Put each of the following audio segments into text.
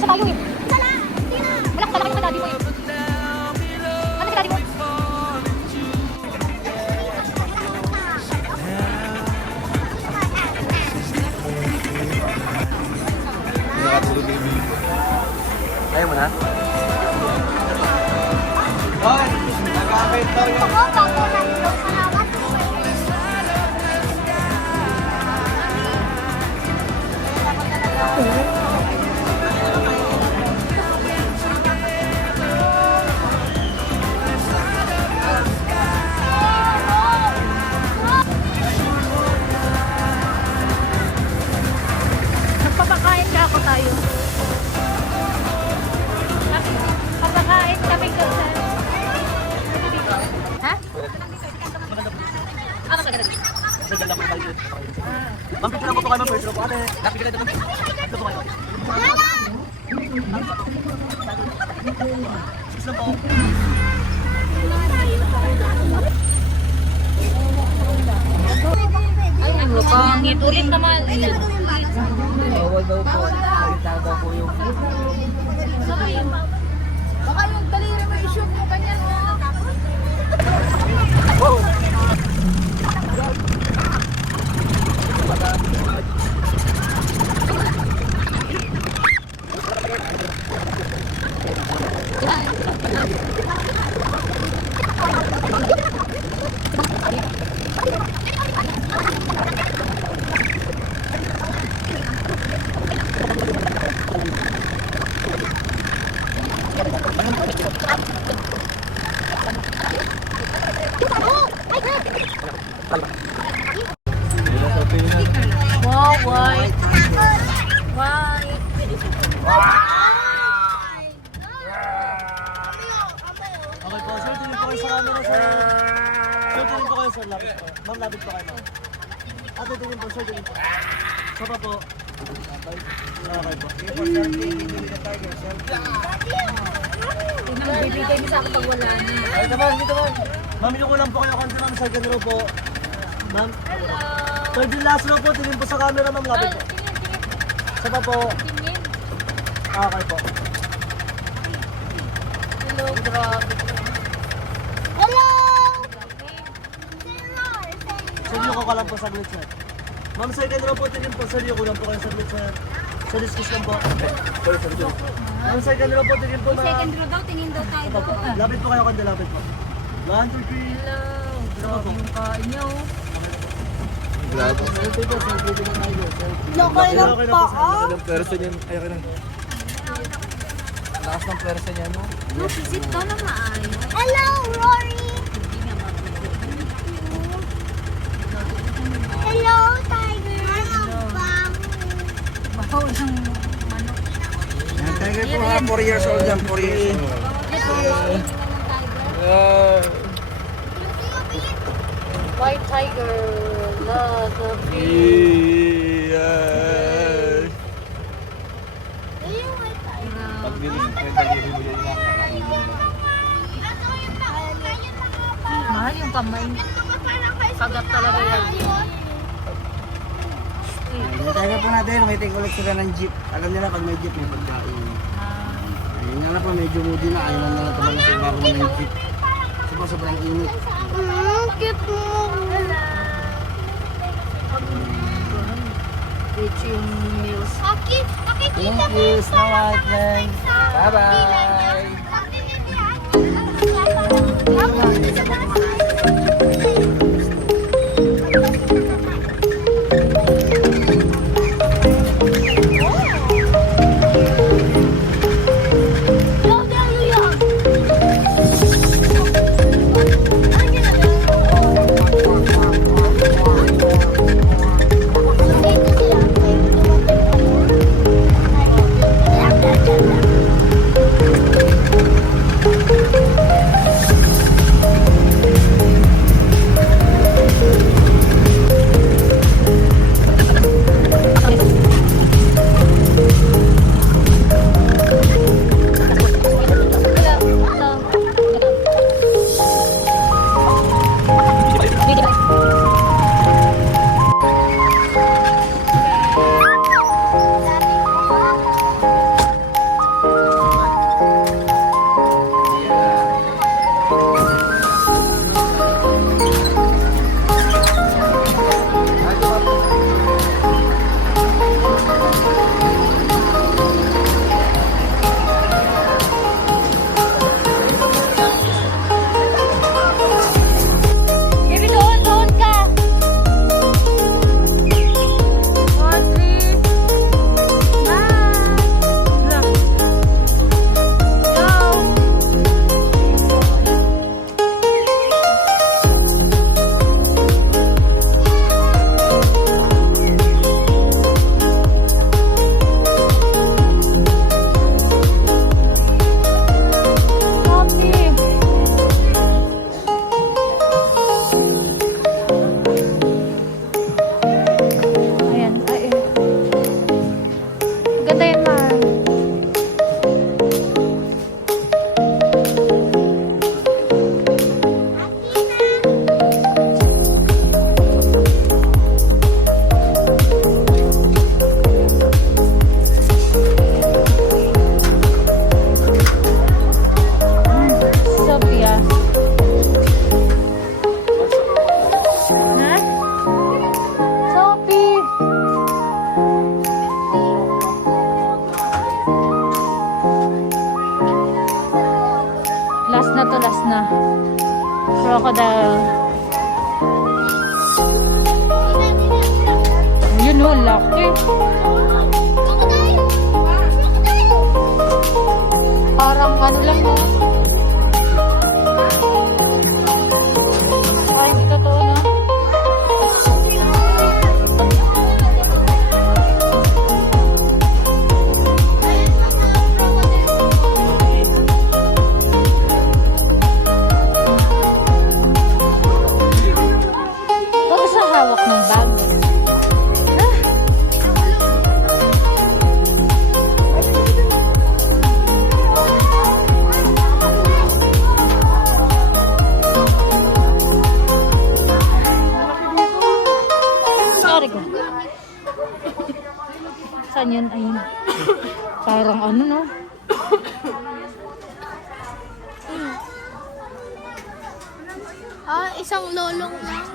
sa tayo eh. Wala ko talaga yung daddy mo eh. Ano ka daddy mo? Ayaw mo na? Hoy! Nag-update daw yung... Magpapakain ka ako tayo. Papakain kami ko sa... Ha? Ah, maganda. Ma'am, picture lang po kayo, ma'am. Picture lang po kami. Napigil ito, ma'am. Ito po kayo. Sis lang po. Ay, ang pangit. Ulit naman. Bawal daw po. Nakita daw po yung... Baka yung daliri mo i-shoot mo ganyan mo. Wow, white. White. Okay po, sir, tingin po kayo sa camera, sir. Sir, tingin po kayo, sir. Lapit po. Ma'am, lapit po kayo, ma'am. Ate, tingin po, sir, tingin po. Sapa po. Okay po. Bibigay mo sa akin pag wala na. Ay, naman, dito ma'am. Ma'am, yung ulang po kayo konti, ma'am. Second row po. Ma'am. Hello. Third and last row po, tingin po sa camera, ma'am. Lapit po. Sapa po. Okay po. Hello, grabe. Hello! Sir, yung ko ka lang po saglit, sir. Ma'am, second row po, tingin po. Sir, yung ulang po kayo saglit, sir. Sir, excuse lang po. Ma'am, second row po, tingin po, ma'am. Second row daw, tingin daw tayo daw. Lapit po kayo, kanda, lapit po. 1, 2, 3. Hello. Grabe yung kain niyo. Selfie po, selfie din tayo. Lokal lang pa, ah. Person yan. Ay, okay na. Lakas ng person yan, no? No, sit down na maayos. Hello, Rory! Hello, Tiger! Ang bango. Bahaw ng manok. Tiger po ha, 4 years old yan, 4 years old. White tiger. Love the Yes! Ayun, may tiger. Pagdilim ko yung daliri mo yun nga. Mahal yung kamay. Kagat talaga yan. Tiger po natin, may take ulit sila ng jeep. Alam nila pag may jeep, may pagkain. Ayun nga na po, medyo moody na. Ayaw lang nila tumalang sa ibabaw ng jeep. Sobrang init. Cute mo. Rich yung meals. Nakikita Thank mo you, yung Snow White, thanks. Bye-bye. crocodile. Yun o, laki. Parang ano lang no. Parang hindi totoo no. Huwag sa hawak ng bag. Sorry ko. Saan yan? Ayun. Parang ano no? Isang lolong lang.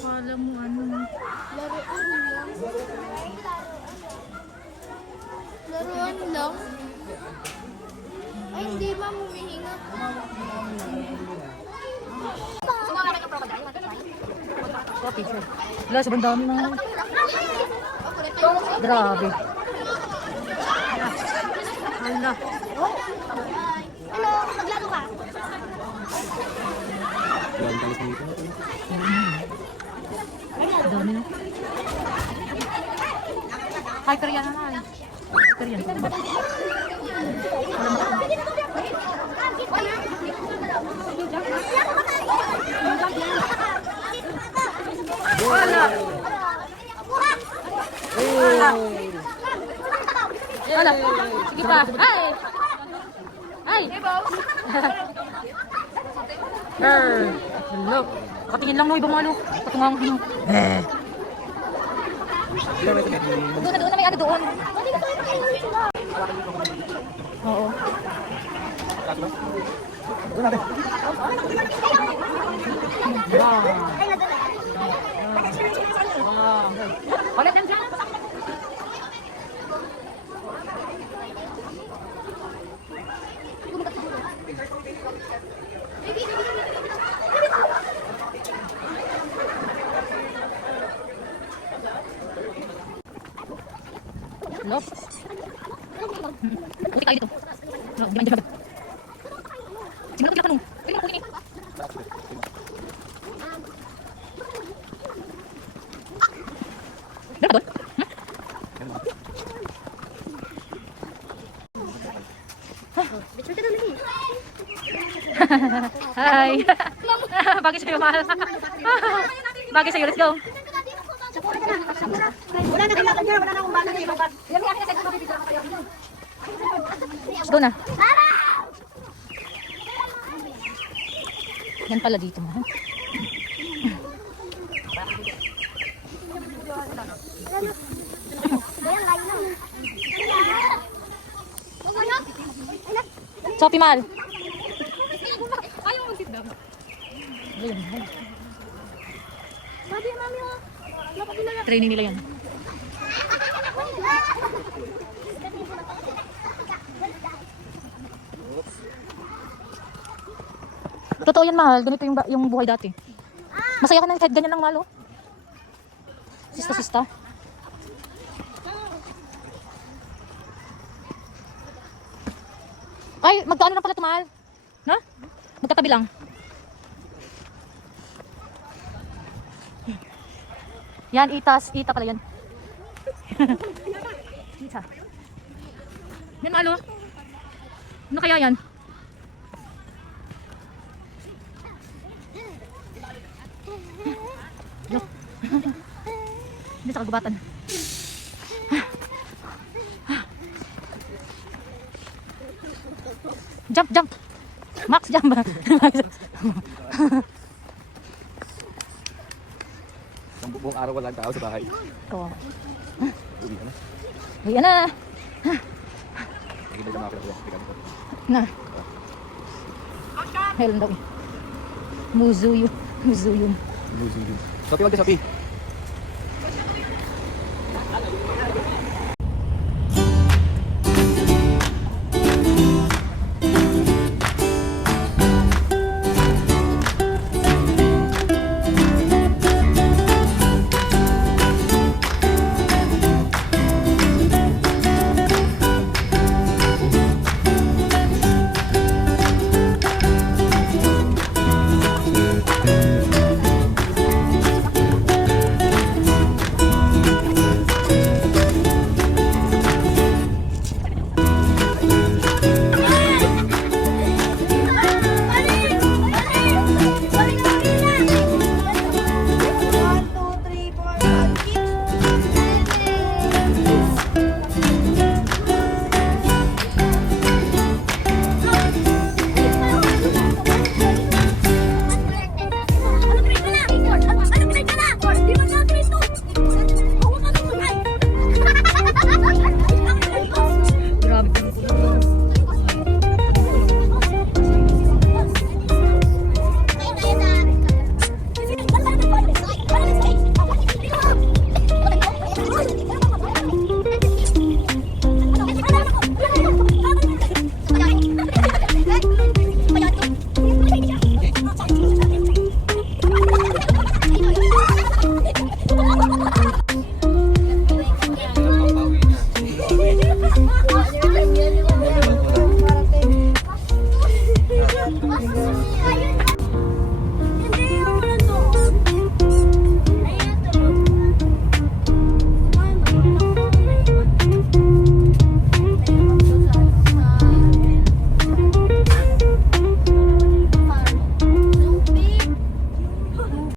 Kala mo ano no? Laruan lang. Laruan lang. Ay, hindi ba humihinga? Wala, sobrang dami na. Grabe. Hala. Hello, maglaro ka. Dami na. Hi, Korean na. Korean. Wala. Wala. Sige pa. Ay! Ay! Hello. Nakatingin lang no, ibang malo. Patungang ano. Doon na may ano doon. Oo. Ulit yan dyan. Hello? Uti tayo dito. No, di man dyan. Simula ko tinatanong. Pwede mo kunin eh. Meron ka doon? Hi! Bagay sa'yo, mahal. Bagay sa'yo, let's go. Wala na kailangan niya, wala na akong bagay. Let's go na. Yan pala dito, mahal. Sophie, mahal. Ayaw mag-sit down. Sabi, mami, Training nila yan. Totoo yan, mahal. Ganito yung buhay dati. Masaya ka na kahit ganyan lang, mahal, oh. Sista. Ay, magkaano lang pala ito, mahal? Na? Magkatabi lang. Yan, ita pala yan. Ita. Yan, mahal, oh. Ano kaya yan? Hindi sa kagubatan. Jump! Max, jump! Buong araw walang tao sa bahay. Oo. Uwi ka na. Uwi na! Hindi na makakita ko. Na. Meron daw eh. Muzuyo. Sophie, wag ka Sophie.